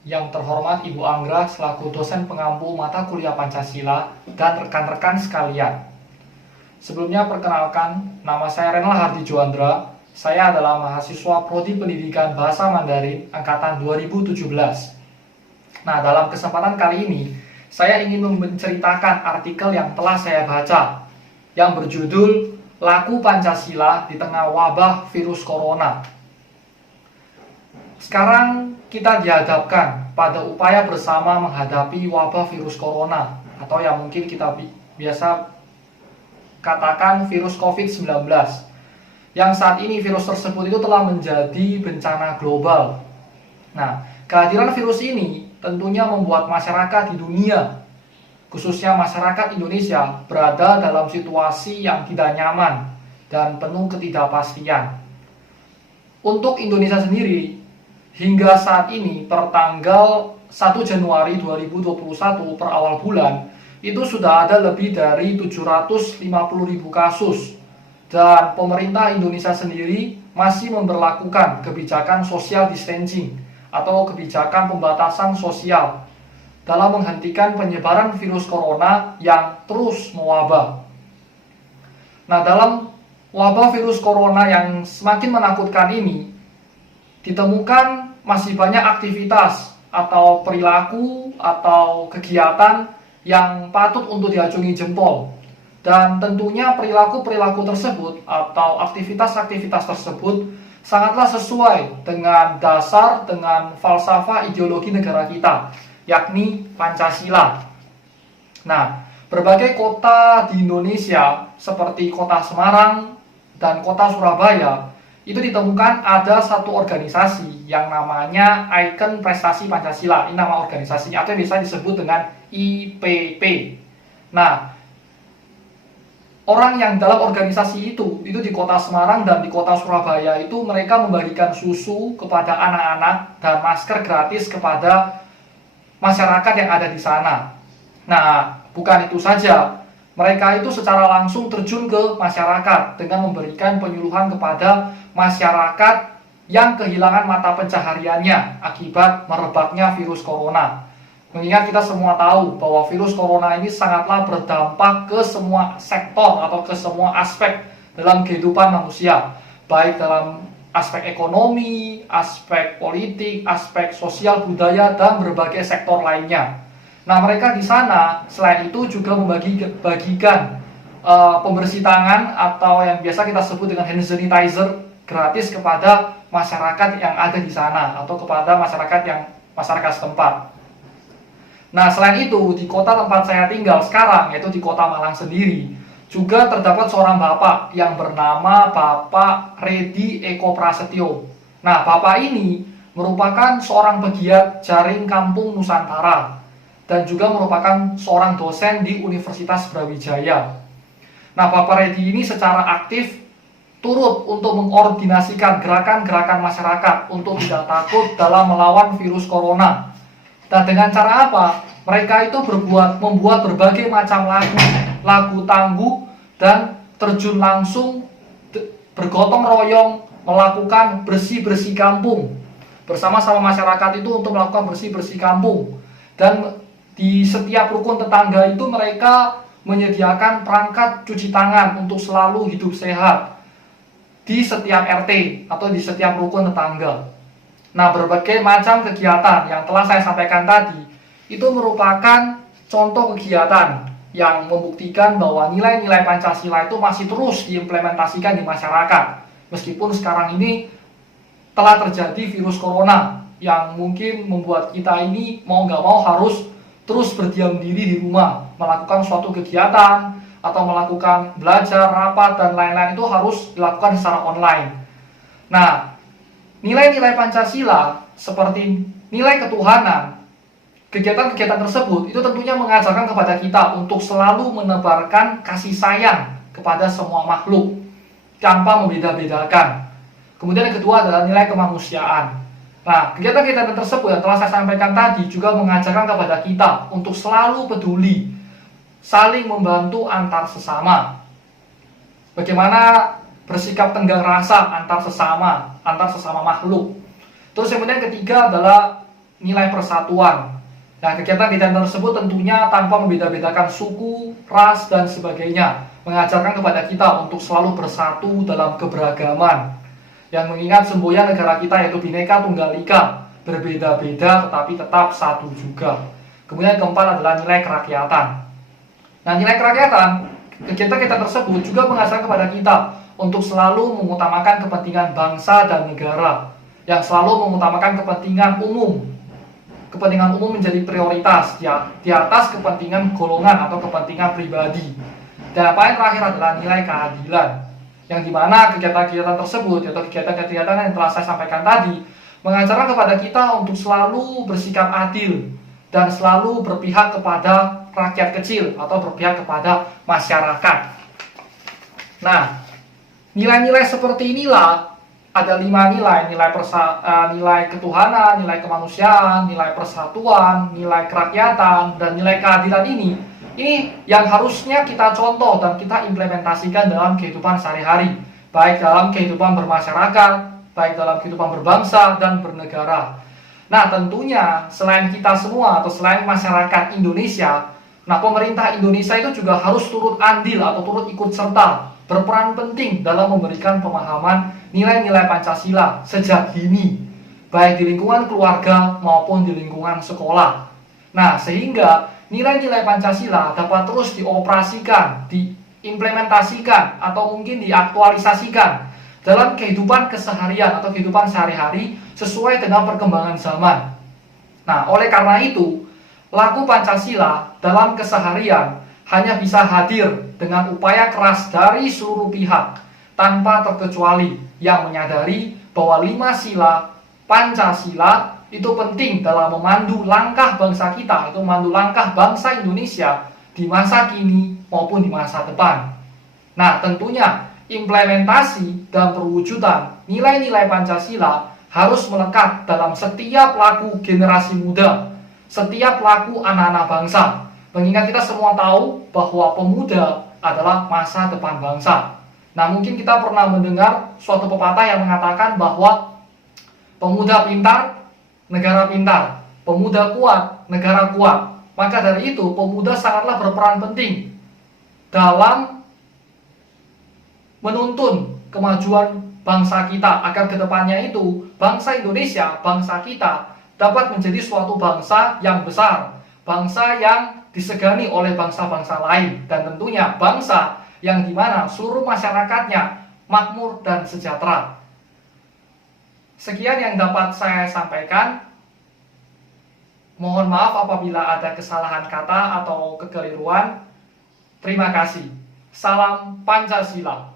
Yang terhormat Ibu Anggra selaku dosen pengampu mata kuliah Pancasila dan rekan-rekan sekalian. Sebelumnya perkenalkan, nama saya Renal Hardi Juandra. Saya adalah mahasiswa Prodi Pendidikan Bahasa Mandarin angkatan 2017. Nah, dalam kesempatan kali ini, saya ingin menceritakan artikel yang telah saya baca yang berjudul Laku Pancasila di Tengah Wabah Virus Corona. Sekarang kita dihadapkan pada upaya bersama menghadapi wabah virus corona atau yang mungkin kita biasa katakan virus COVID-19. Yang saat ini virus tersebut itu telah menjadi bencana global. Nah, kehadiran virus ini tentunya membuat masyarakat di dunia, khususnya masyarakat Indonesia, berada dalam situasi yang tidak nyaman dan penuh ketidakpastian. Untuk Indonesia sendiri, hingga saat ini per tanggal 1 Januari 2021 per awal bulan itu sudah ada lebih dari 750.000 kasus, dan pemerintah Indonesia sendiri masih memberlakukan kebijakan social distancing atau kebijakan pembatasan sosial dalam menghentikan penyebaran virus corona yang terus mewabah. Nah, dalam wabah virus corona yang semakin menakutkan ini, ditemukan masih banyak aktivitas atau perilaku atau kegiatan yang patut untuk diacungi jempol. Dan tentunya perilaku-perilaku tersebut atau aktivitas-aktivitas tersebut sangatlah sesuai dengan dasar, dengan falsafah ideologi negara kita, yakni Pancasila. Nah, berbagai kota di Indonesia seperti kota Semarang dan kota Surabaya itu ditemukan ada satu organisasi yang namanya Ikon Prestasi Pancasila. Ini nama organisasi atau yang bisa disebut dengan IPP. Nah, orang yang dalam organisasi itu di kota Semarang dan di kota Surabaya itu mereka membagikan susu kepada anak-anak dan masker gratis kepada masyarakat yang ada di sana. Nah, bukan itu saja. Mereka itu secara langsung terjun ke masyarakat dengan memberikan penyuluhan kepada masyarakat yang kehilangan mata pencahariannya akibat merebaknya virus corona. Mengingat kita semua tahu bahwa virus corona ini sangatlah berdampak ke semua sektor atau ke semua aspek dalam kehidupan manusia, baik dalam aspek ekonomi, aspek politik, aspek sosial budaya, dan berbagai sektor lainnya. Nah, mereka di sana selain itu juga membagikan pembersih tangan atau yang biasa kita sebut dengan hand sanitizer gratis kepada masyarakat yang ada di sana atau kepada masyarakat setempat. Nah, selain itu di kota tempat saya tinggal sekarang, yaitu di kota Malang sendiri, juga terdapat seorang bapak yang bernama Bapak Redi Eko Prasetyo. Nah, bapak ini merupakan seorang pegiat jaring kampung Nusantara dan juga merupakan seorang dosen di Universitas Brawijaya. Nah, Bapak Redi ini secara aktif turut untuk mengkoordinasikan gerakan-gerakan masyarakat untuk tidak takut dalam melawan virus corona. Dan dengan cara apa? Mereka itu membuat berbagai macam lagu tangguh dan terjun langsung bergotong royong melakukan bersih-bersih kampung bersama-sama masyarakat itu untuk melakukan bersih-bersih kampung. Dan di setiap rukun tetangga itu mereka menyediakan perangkat cuci tangan untuk selalu hidup sehat di setiap RT atau di setiap rukun tetangga. Nah, berbagai macam kegiatan yang telah saya sampaikan tadi itu merupakan contoh kegiatan yang membuktikan bahwa nilai-nilai Pancasila itu masih terus diimplementasikan di masyarakat. Meskipun sekarang ini telah terjadi virus corona yang mungkin membuat kita ini mau nggak mau harus terus berdiam diri di rumah, melakukan suatu kegiatan atau melakukan belajar, rapat, dan lain-lain itu harus dilakukan secara online. Nah, nilai-nilai Pancasila seperti nilai ketuhanan, kegiatan-kegiatan tersebut itu tentunya mengajarkan kepada kita untuk selalu menebarkan kasih sayang kepada semua makhluk tanpa membeda-bedakan. Kemudian yang kedua adalah nilai kemanusiaan. Nah, kegiatan-kegiatan tersebut yang telah saya sampaikan tadi juga mengajarkan kepada kita untuk selalu peduli, saling membantu antar sesama. Bagaimana bersikap tenggang rasa antar sesama makhluk. Terus kemudian ketiga adalah nilai persatuan. Nah, kegiatan-kegiatan tersebut tentunya tanpa membeda-bedakan suku, ras, dan sebagainya, mengajarkan kepada kita untuk selalu bersatu dalam keberagaman. Yang mengingat semboyan negara kita yaitu Bhinneka Tunggal Ika, berbeda-beda tetapi tetap satu juga. Kemudian keempat adalah nilai kerakyatan. Nah, nilai kerakyatan, kegiatan-kegiatan tersebut juga mengajarkan kepada kita untuk selalu mengutamakan kepentingan bangsa dan negara, yang selalu mengutamakan kepentingan umum. Kepentingan umum menjadi prioritas di atas kepentingan golongan atau kepentingan pribadi. Dan apa yang terakhir adalah nilai keadilan, yang dimana kegiatan-kegiatan tersebut atau kegiatan-kegiatan yang telah saya sampaikan tadi mengajarkan kepada kita untuk selalu bersikap adil dan selalu berpihak kepada rakyat kecil atau berpihak kepada masyarakat. Nah, nilai-nilai seperti inilah, ada 5 nilai, nilai ketuhanan, nilai kemanusiaan, nilai persatuan, nilai kerakyatan, dan nilai keadilan ini yang harusnya kita contoh dan kita implementasikan dalam kehidupan sehari-hari, baik dalam kehidupan bermasyarakat, baik dalam kehidupan berbangsa dan bernegara. Nah, tentunya selain kita semua atau selain masyarakat Indonesia, nah pemerintah Indonesia itu juga harus turut andil atau turut ikut serta, berperan penting dalam memberikan pemahaman nilai-nilai Pancasila sejak dini, baik di lingkungan keluarga maupun di lingkungan sekolah. Nah, sehingga nilai-nilai Pancasila dapat terus dioperasikan, diimplementasikan, atau mungkin diaktualisasikan dalam kehidupan keseharian atau kehidupan sehari-hari sesuai dengan perkembangan zaman. Nah, oleh karena itu, laku Pancasila dalam keseharian hanya bisa hadir dengan upaya keras dari seluruh pihak tanpa terkecuali yang menyadari bahwa 5 sila Pancasila itu penting dalam memandu langkah bangsa kita, itu memandu langkah bangsa Indonesia di masa kini maupun di masa depan. Nah, tentunya implementasi dan perwujudan nilai-nilai Pancasila harus melekat dalam setiap laku generasi muda, setiap laku anak-anak bangsa. Mengingat kita semua tahu bahwa pemuda adalah masa depan bangsa. Nah, mungkin kita pernah mendengar suatu pepatah yang mengatakan bahwa pemuda pintar, negara pintar, pemuda kuat, negara kuat. Maka dari itu, pemuda sangatlah berperan penting dalam menuntun kemajuan bangsa kita, agar kedepannya itu bangsa Indonesia, bangsa kita dapat menjadi suatu bangsa yang besar, bangsa yang disegani oleh bangsa-bangsa lain, dan tentunya bangsa yang dimana seluruh masyarakatnya makmur dan sejahtera. Sekian yang dapat saya sampaikan. Mohon maaf apabila ada kesalahan kata atau kekeliruan. Terima kasih. Salam Pancasila.